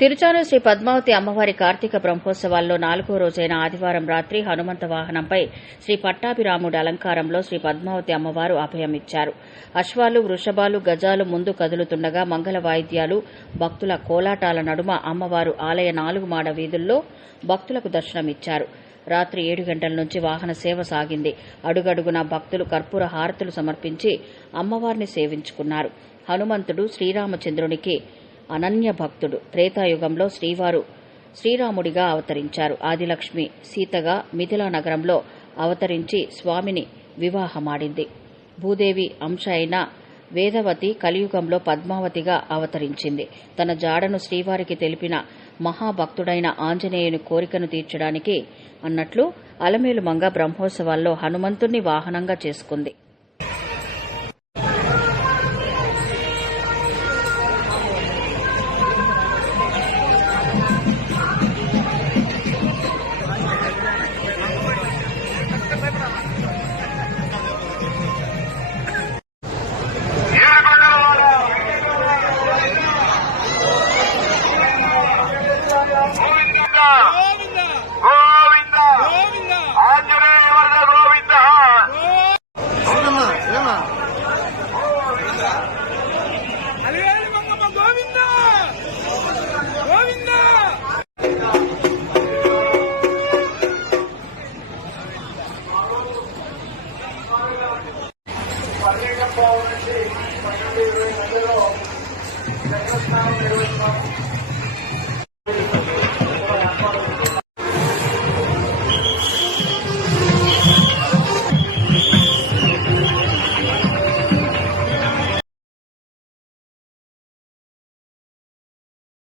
తిరుచానూరు శ్రీ పద్మావతి అమ్మవారి కార్తీక బ్రహ్మోత్సవాల్లో 4వ రోజైన ఆదివారం రాత్రి హనుమంత వాహనంపై శ్రీ పట్టాభిరాముడి అలంకారంలో శ్రీ పద్మావతి అమ్మవారు అభయమిచ్చారు. అశ్వాలు, వృషభాలు, గజాలు ముందు కదులుతుండగా మంగళ వాయిద్యాలు, భక్తుల కోలాటాల నడుమ అమ్మవారు ఆలయ 4 మాడ వీధుల్లో భక్తులకు దర్శనమిచ్చారు. రాత్రి 7 గంటల నుంచి వాహన సేవ సాగింది. అడుగడుగునా భక్తులు కర్పూర హారతులు సమర్పించి అమ్మవారిని సేవించుకున్నారు. హనుమంతుడు శ్రీరామచంద్రునికి అనన్య భక్తుడు. త్రేతాయుగంలో శ్రీవారు శ్రీరాముడిగా అవతరించారు. ఆదిలక్ష్మి సీతగా మిథిలా నగరంలో అవతరించి స్వామిని వివాహమాడింది. భూదేవి అంశ అయిన వేదవతి కలియుగంలో పద్మావతిగా అవతరించింది. తన జాడను శ్రీవారికి తెలిపిన మహాభక్తుడైన ఆంజనేయుని కోరికను తీర్చడానికి అన్నట్లు అలమేలుమంగ బ్రహ్మోత్సవాల్లో హనుమంతుణ్ణి వాహనంగా చేసుకుంది.